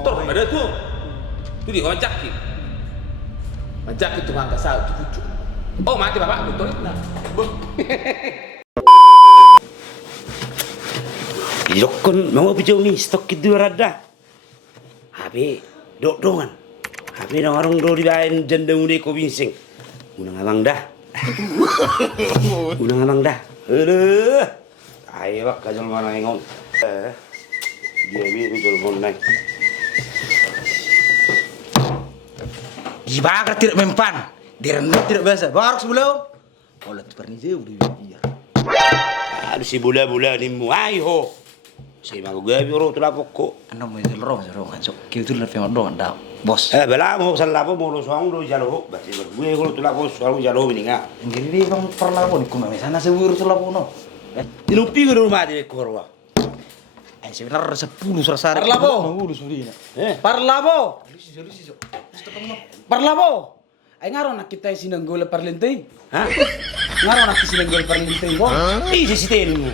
Tor ada tuh. Tuh dia ngajak ki. Ngajak itu mangga sah itu pucuk. Oh mati bapak betul nah. Ilokon mau pijau ni stok itu rada. Habe dok dongan. Habe nang arung do di lain jendeng ni ko binsing. Unang amang dah. Unang amang dah. Aduh. Ayo bak kajol mana ngon. Dia bi jol mon nai. Dibakar tidak mempan, direndam tidak biasa. Baru sebelum, kalau tu pernah jauh dia biar. Aduh si bula-bula ni mu ayo. Si mago gabi ro tu lapok ko. Anu mau jelrong ngancok. Kau tu lebih mandong anda, bos. Bela mo sa lapo mo lo suang do jalo. Basi gue ko tu lapo suang jalo ni nga. Ingin dia bang perlawan, kau mana sana seburu selapo no. Dilupi ko rumah di korwa. Ay sebenarnya 10 sarasari. Parlabo. Mangulu sudina. Parlabo. Parlabo. Ay ngaron nak kita sinanggol parlenting. Ha? Ngaron nak sinanggol parlenting bo. Isi si teni mo.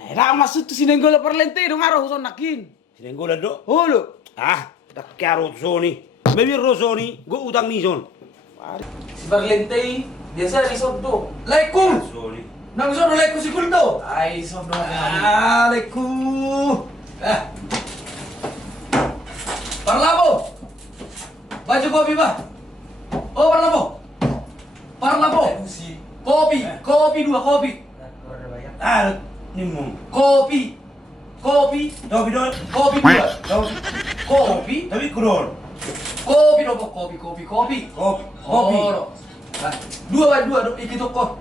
Ay na masuk tu sinanggol parlenting do ngaron huson nakin. Sinenggola do. Holo. Ah, tak karo soni. Bebi rosoni, go utang ni son. Si Barlentay, biasa di Sobdo. Laikum! Soni. Nang Sobdo laikum si Kulto. Ay Sobdo. Laikum! Parlabo! Baju kopi ba? Oh, Parlabo! Parlabo! Kopi dua kopi. Ah, ni mo. Kopi Tobi do. dua. Kopi? Tapi kurol. Kopi dong, kopi. Kopi. Oh, no. Nah, dua iki toko.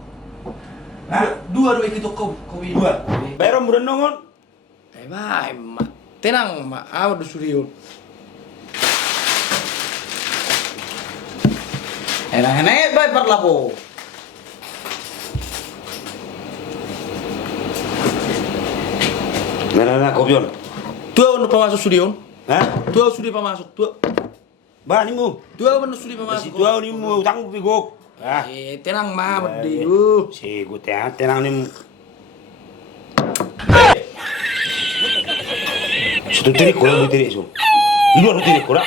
Dua iki toko. Kopi Dua. Bayar murah nongon. Mak. Tenang, mak. Awak do studio. Enak-enak baik parlabo. Nana kopion. Tua untuk pemasuk studio. Hah? Tua sudah pemasuk. Tua. Ba ni mo. Tua benar sudah Si pemasuk. tua ni mo utang pigok. Ah. Tenang mah berde. Si gue tenang ni. Satu tirik kurang tirik so. Dua tirik kurang.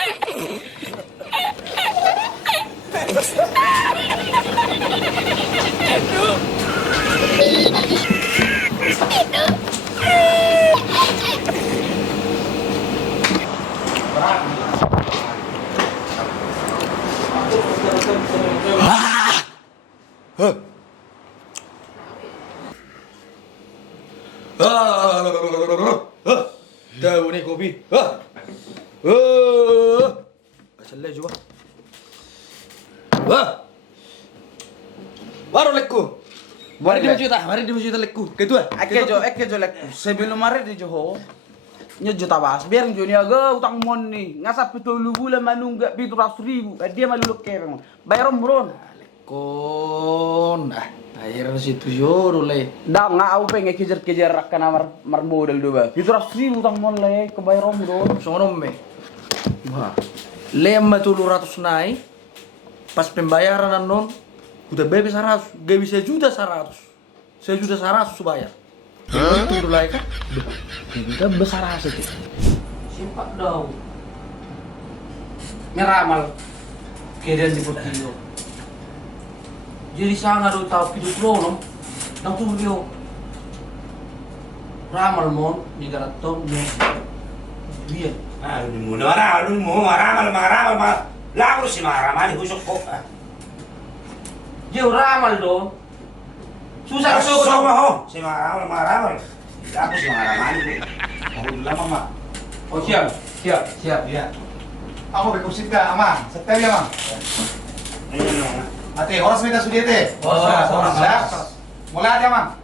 Tahu ni kopi. Selesai juga. Baru lekku. Mari di baju tak lekku. Kedua. Eke jo lekku. Sebelum mari di Johor. Nyejo tabas biar joni aga utang mon ni ngasap 7 bulan manungga 700.000 dia malu lekeng bayar muron kon bayar situ yo le dah nga au pengen kejar akan mar modal doba 700.000 utang mon le ke bayar muron sono me wah lema 700 naik pas pembayaran non udah bebe 100 gak bisa juta 100 bayar itu dulu kan udah besar aset itu Simpak daw. Ngeramal. Kedan di Portillo. Jadi sana do tao pidu no. Nang tuyo. Ramal mon di garaton ni. Dia. Ah, ni mo na maramal. Lago si maramal husok ko. Dia ramal do. Susah So so ho. Si maramal. Lago si maramal. Ako lama ma. Oh siap. Iya. Aku bekusip ka, ama. Setel ya, Mang. Ate, oras minta sudete. Oras. Mulai aja, Mang.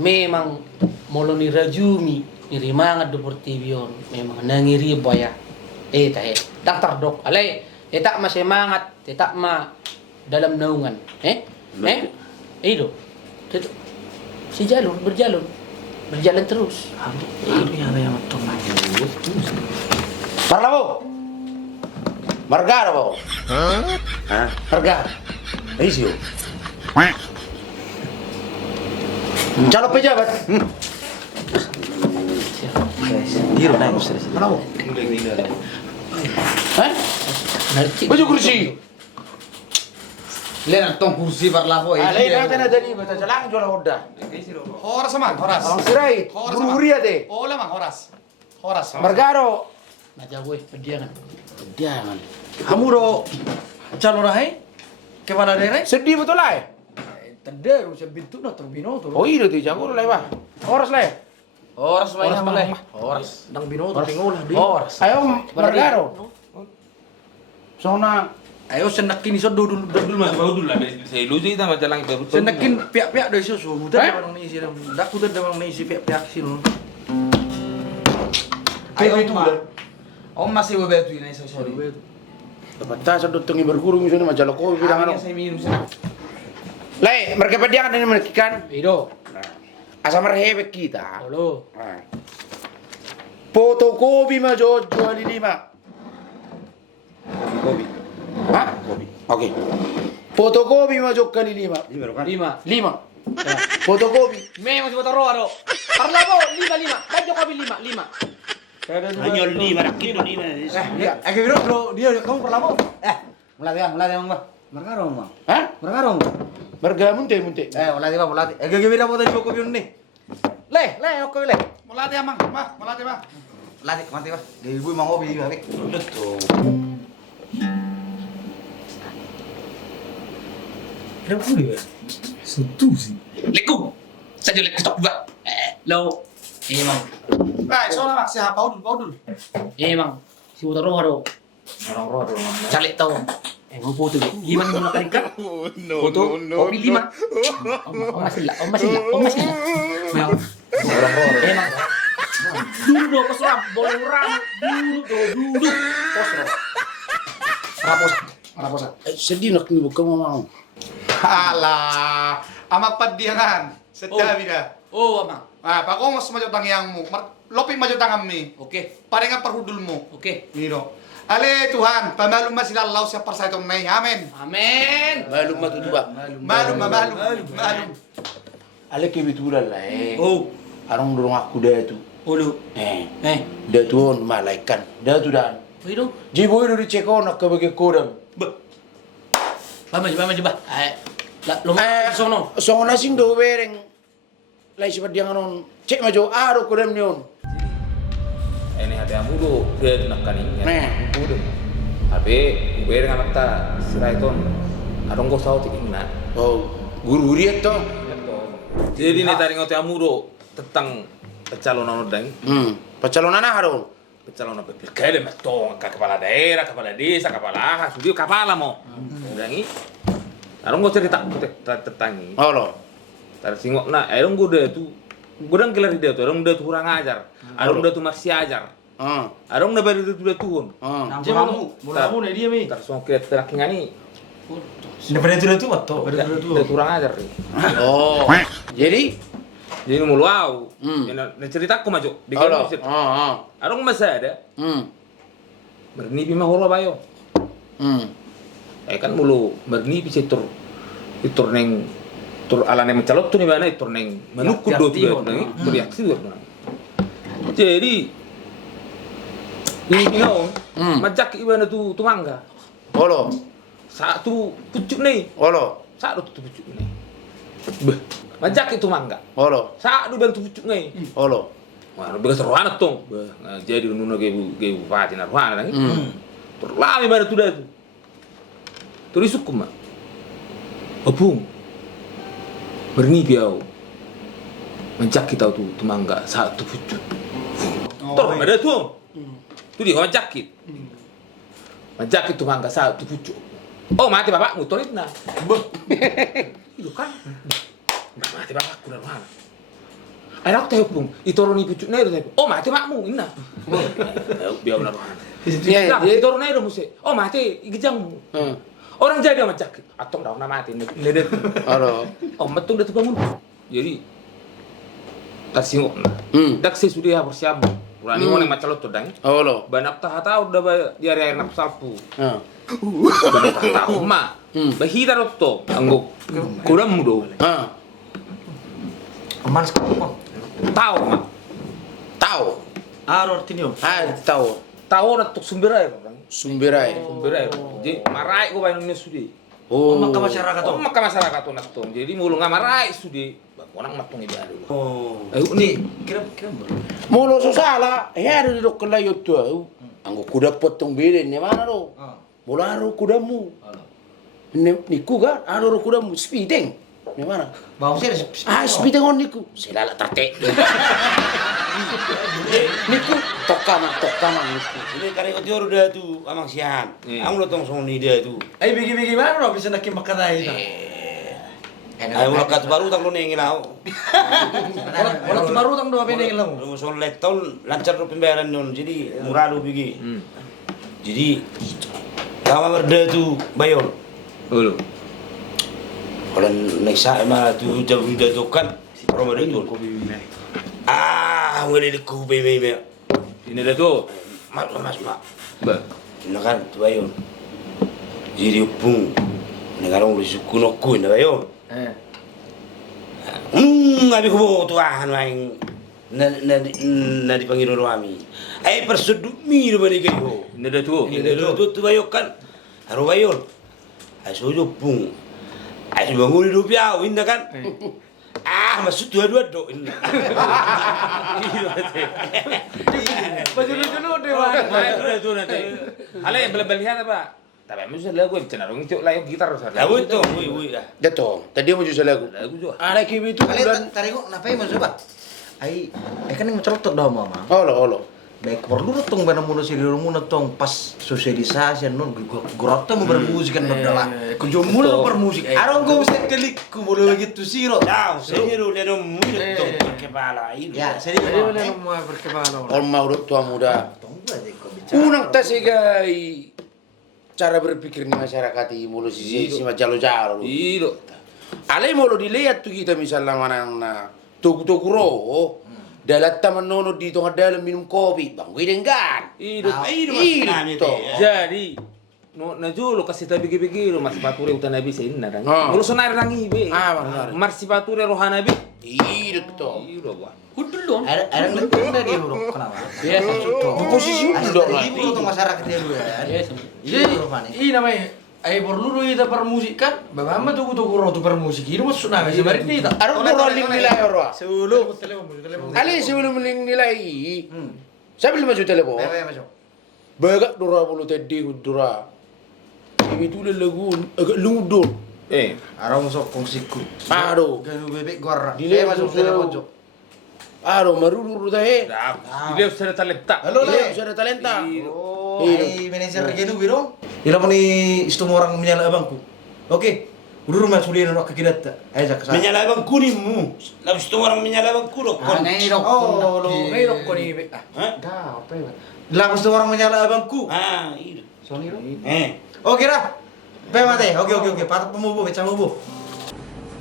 Memang molo ni rajumi ni rimangat do portivion memang nangiri boya tahe daktar dok alay tak ma semangat tak ma dalam naungan itu si berjalan terus itu yang betul Parlabo. Margara po. Ha? harga Risio. calon pejabat Hiro naik. Kenapa? Hah? Baju kursi. Lihat tong kursi parlako Ah, lain natin na dali, bata jalan jual hoda. Horas man, horas. Alang siray, Horas buru-buri ate. Hola man, horas. Horas. Margaro. Najagoy, pediangan. Jangan. Kamu do calon rahai? Kemana daerah? Sedih betul lah. Tende usah bintu na turbino tuh. Oh iya tuh, jago lah bah. Horas lah. Horas main Horas sama main. leh. Horas. Nang bino tuh tingolah di. Horas. Ayo Margaro. Sona Ayo senakin iso dulu Mas baru dulu lah. Saya lu sih tambah jalan baru. senakin pihak-pihak dari susu. Mudah Eh? orang ni isi. Dak kuda demang ni isi pihak-pihak sini. Ayo itu udah. Om masih bebetu ini sorry. Dapat tas ada tengi berguru misalnya majalah kopi bilang ano. Saya minum sana. Lai, mereka pediangan ini menekikan. Ido. Asa merhebek kita. Halo. Fotokopi mah jual 5. Kopi. Hah? Kopi. Oke. Fotokopi mah jual kali 5. 5. 5. Fotokopi. Memang si Botoro ado. Parla po, 5. Dan Jokowi 5. Anyol 5, nakito 5. Agak bro, dia kamu perlamo. Mulai Bang. Margarong Bang. Hah? Margarong. Marga munte. Mulai Bang. Agak bira mo tadi kopi nih. Le, oke le. Mulati amang, mah, mulati mah. Lati, mati Bang. Dari ibu mang hobi juga, Bek. Kenapa dia? Sentuh sih. Leku. Saja leku stop juga. Lo. Emang. Baik, soalnya mak siapa Paudul. Emang. Si Botoro ado. Orang-orang. Calik tau. Emang foto gimana mau makan ikan? Foto kopi 5. Om masih lah. Memang. Emang. Duduk kos ram, boleh ram. Duduk. Kos ram. Raposa. Sedih nak ni bukan mau. Alah, amak padiangan. Setia bida. Oh, Amang. Ah, pakong mas maju tangiangmu. Lopi maju tanganmu. Oke. Paringan perhudulmu. Oke. Miro. Ale Tuhan, pamalum masilallah siya persaitom nai. Amin. Amin. Malum matu tu bang. Malum. Ale ke bitulan lah Oh. Arong dorong aku dah tu. Ulu. Dah tu on malaikan. Dah tu dah. Itu. Jibo itu dicekon nak kebagi kodam. Bama. Lo sono. So nasing do bereng. Lai siapa dia nganon. Cek maju aro kodam ni on. Ini hati amu do dia nak kaning. Nah. Udah. Tapi gue dengan mata sirai ton. Arong go saut inna. Oh, guru riat tu. Jadi nih taring hati amu do tentang pencalonan udang. Pencalonan harong. Pencalonan pilkada metong kepala daerah, kepala desa, kepala ahas, sudah kepala mau. Udangi. Arong go cerita tetangi. Oh lo. Tar singok na, arong go deh tu. Gudang kelar dia tu, arong dah tu kurang ajar. Arong dah tu masih ajar. Arong dah baru tu dah tuhun. Mulamu nih dia mi. Tar semua kira terakhir ni. Daripada itu atau Dah kurang ajar. Oh. Jadi Jadi mulu au. Nah cerita aku maju. Halo. Arong masa ada. Bernipi mah horo bayo. Kan mulu bernipi situr. Itur neng tur alane mencalot tu ni mana itur neng menukul do tu neng bereaksi tu. Jadi ini kau majak ibana tu mangga. Halo. Satu pucuk ni. Halo. Satu tu pucuk ni. Beh, majak itu mangga. Halo. Satu bantu pucuk ni. Halo. Wah, bekas rohana tong. Jadi nuna ge bupati na rohana nang. Terlami bana tu dah tu. Tulis hukum mah. Opung. Berni piau. Mencak kita tu mangga satu pucuk. Tor ada tu. Tu dia mencakit. Mencakit tu mangga satu pucuk. Oh, mati bapakmu torit na. Itu kan. Mati bapakku dah rohana. Anak teh pun itoroni pucuk na itu. Oh, mati makmu ina. Biar na rohana. Ya, itoroni itu mesti. Oh, mati igejangmu. Orang jadi sama cakit, atong dah nak mati, nedet. Halo. Oh, betul dah tu bangun. Jadi, tersinggung. Dak saya sudah bersiap. Urani mau yang macam tu dang. Halo. Banyak tak tahu dah di area nak salpu. Banyak tak tahu mak. Bahida roto, angguk kurang mudo. Aman sekali Bang. Tahu mak. Tahu. Aro artinya. Tahu. Tahu natuk sumber air orang. Sumber air. Sumber air. Jadi marai ko bayan sudi. Oh. Maka masyarakat Oh, maka masyarakat to natung. Jadi mulu ngamarai sudi. Orang matung iba dulu. Oh. Ayo nih. Kira-kira. Molo susala, ada di dokter layu tuh. Anggo kuda potong bilin, ni mana lo? Bola aro kudamu. Niku kan, aro kudamu speeding. Ni mana? Bang sih. Speeding on niku. Silala tate. Niku tokaman niku. Ini kare ko dior dah tu, amang sian. Ang lo tong song ni dia tu. Ay bigi mana lo bisa nakin makaray ito. Ay ulah kat baru tang lo nengilau. Wala tumarutang do apa ini lang. Lo son letol lancar lo pembayaran non. Jadi murah lo bigi. Jadi kama berda tu bayon. Dulu. Kalau neksa emang tu jauh dah tokan. Roma itu. Ngeri di kubi bebe. Ini dah tu. Mas. Ba. Nak kan tu bayon. Jadi pun. Negarong lu suku nokku ni bayon. Abi ko tuahan main na dipanggil Rami. Ay persedu mi do bani kayo. Ini dah tu. Ini tu bayon kan. Haro bayon. Ay sojo pun. Ay bangun hidup ya, indah kan. Masuk dua-dua do. Baju dulu dewa. Nah, itu nanti. Hal yang beli-belian apa? Tapi mesti lagu bicara orang cok lagu gitar usah. Lagu itu, wui dah. Jatuh. Tadi mau jual lagu. Lagu juga. Ada kimi itu Kalian tarik kok napai mas coba. Ay kan yang mencelotok dah mama. Olo. Baik perlu tong bana muna si muna tong pas sosialisasi non gurata mau bermusik kan berdala. Kujo mula bermusik. Arong go bisa kelik ku mula begitu siro. Tahu, sehiru dia nom mulut tu kepala itu. Ya, saya dia mau berkebalo. Orang mau tua muda. Unang tasigai cara berpikir ni masyarakat ini mulu si jalo-jalo. Iyo. Alai mulu dilihat tu kita misalnya mana na tuku roh. Dalam taman nono di tengah dalam minum kopi, bang, gue denggan. Iyo. Itu. Jadi, na julo kasi tabi gigi lo marsipature utan nabi sa inna dang. Mulo sonar nang ibe. Benar. Marsipature rohana bi. Itu. Iyo ba. Hudul dong. Ada lebih dari bro, kenapa? Biasa. Posisi udah lah. Ibu untuk masyarakat dia dulu ya. Biasa. Ini namanya ay perlu itu permusik kan, bagaimana tuh rotu permusik itu maksud naga sebenarnya ini tak. Arung rolling nilai orang. Sebelum Ali sebelum nilai, saya belum masuk telepon. masuk. Bagak dura bulu tadi dura. Ini tu lagu agak ludon. Arang masuk kongsiku. Aduh. Ganu bebek gor. Dile masuk telepon cok. Aduh, maruru teh. Ile usah talenta. Halo le. Sudah talenta. Oh, ay manajer genu biro. Ila ni istum orang menyala abangku. Oke. Udah rumah sudah nak kekidat. Ayo jak. Menyala bang kunimu. Lalu itu orang menyala bang kurok. Ngairok. Oh, lo ngairok ko ni. Dah, apa ya? Lalu itu orang menyala abangku. Itu. Sony ro. Oke dah. Pe mate. Oke. Patut pemubu, becam mubu.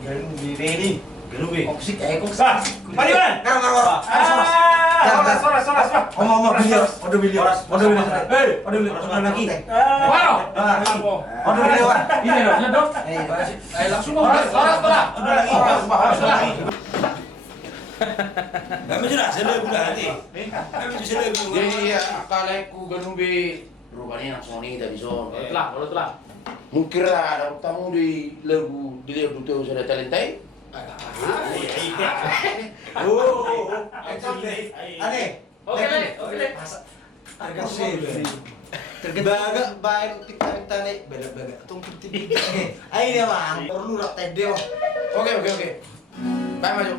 Ganu bini. Ganu be. Koksik, koksik. Mari man. Karo. Soras. Omong beliau. Odo beliau. Hei, odo beliau. Lagi. Wow. Odo beliau. Ini loh, ya dok. Langsung mau soras. Odo lagi. Kami sudah selesai bulan ini. Kami sudah selesai. Iya, kaleku ganube rupanya nak Sony tadi son. Telah. Mungkin ada tamu di lagu tu sudah talentai. Ane. Oke. Tergebaga baik kita nih baga tung titik. Ayo dia mah perlu rak tede. Oke. Baik maju.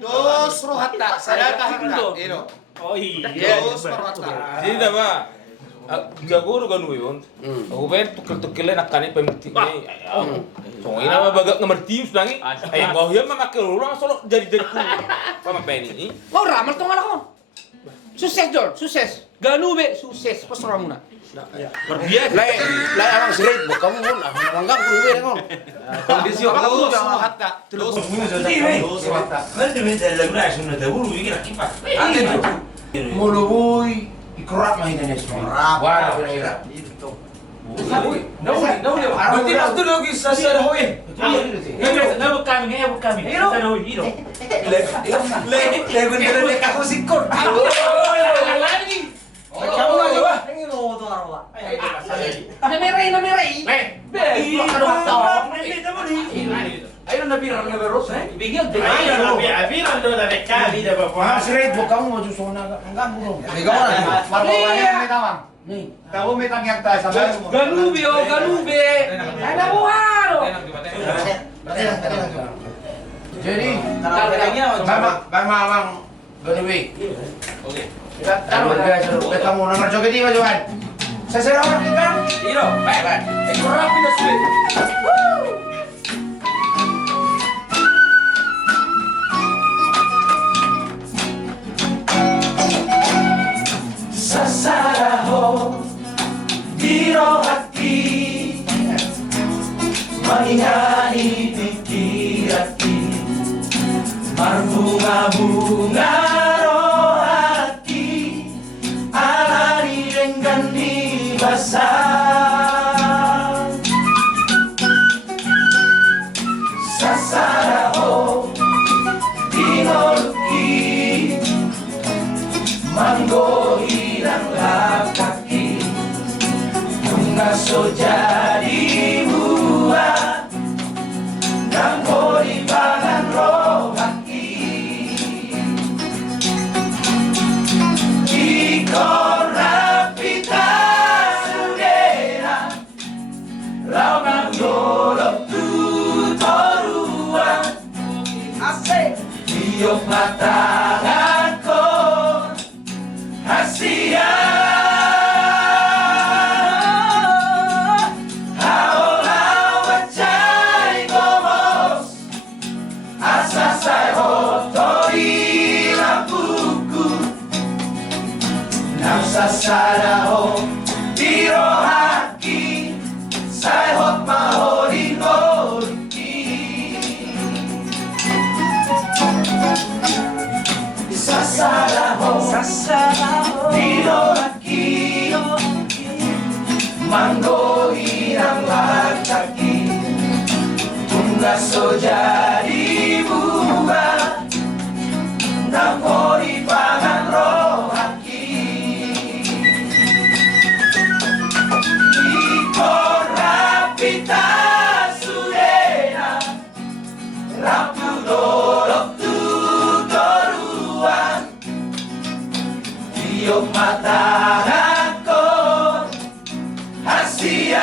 Dos rohatta, sadaka hikta. Ino. Oh iya. Dos rohatta. Jadi dah bah. Jago kan yun. Aku ben tukel-tukelin nakani pemti. So ina ba bagak ngemerti sudangi. Ay kau hiam memakai orang solo jadi ku. Pama peni. Kau ramal tong ala kon. Sukses Jol, sukses. Ganube sukses pas ramuna. Berbiasa. Lai abang serit bo kamu pun ah manggang ku be kon. Kondisi aku rohatta. Dos rohatta. Mulu boy ikrap mah ini semua. Wah, Berarti waktu lagi sasa dah hoy. Nabuk kami. Hero. Le aku sikor. Kamu aja bah. Namerai. Ayo na birar na beros bigyan din. Biran do da bekali da ba. Ah serit bo kamu maju sona manggang bro. Ikaw na. Marbawayan may tamang. Nih. Tawo may tangyag tayo sa bayan mo. Ganube. Ada buharo. Jadi Bama abang ganube. Oke. Taruh guys, kamu nomor joget di majuan. Saya serawat kan? Hiro, baik. Rapi dah sulit. Sasaraho Diro hati Mangingani pikirati Marbunga-bunga rohati Alari renggan di basah Sasaraho Dino luki Manggo hilanglah kaki Mengasuh jadi buah Nangko di pangan rohaki Ikor rapita sudera Lau nanggolok tutorua Asik Tiup matanganku Asia Haola wacai gomos Asa sai hotori lampuku Nam sasaraho Tiro haki Sai hot mahori ngoriki Sasaraho Tiro haki manggohi nang lahat kaki Tunggas so jadi buah Nampori pangan rohaki Ikon rapita sudena Rapu dorok tutoruan Diok mata nakon hasian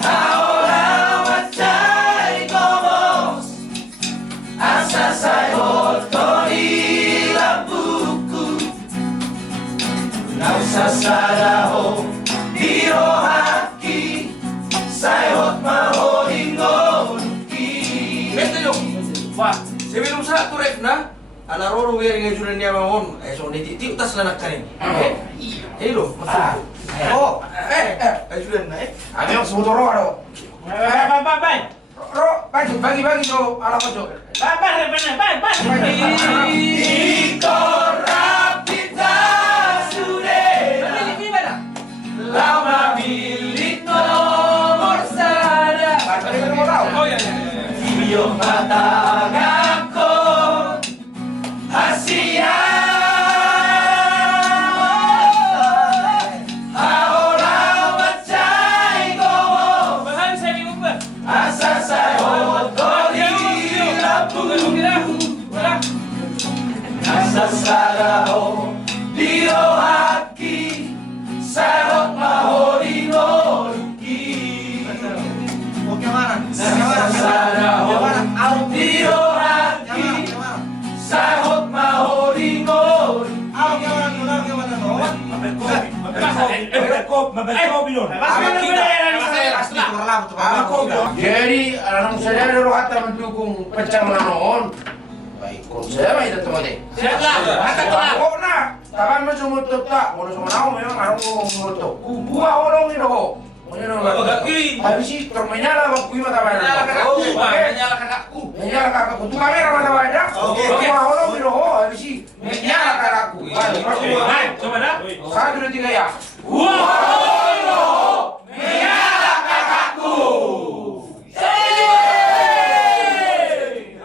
Haola wacai gomos Asa sayot kori lampuku Nausa sadaho dirohaki Sayot mahoringonuki Betul. Wah, sebelum saya turek na, ala roro weri ngay sudah dia mahon, so niti tas lanak kanin. Lo, oh, sudah na Ano yung sumuturo ano? Ro, bagi so ala ko so. Ikon rapita sudena Lama milik nomor sada Iyo mata ngakon hasian Haola wacai gowo Asa sayot kori lampuku Asa sadaho dirohaki Sayot mahoringonuki Huwag yung mana. Sadaho dirohaki Sayot mahoringonuki Jadi, anak saya ada rohata mendukung pencaman noon. Baik, kung saya may teman-teman. Ako na. Takan mo sumutot ta. Kung sumanaw memang arong sumutot. Kubuha orang ni ho. Habis itu termenyala waktu itu mata bayar. Menyala kakakku. Menyala kakakku. Tu kamera mata bayar. Kubuha orang ni ho. Habis itu menyala kakakku. Coba dah. 1, 2, 3 ya. Wow!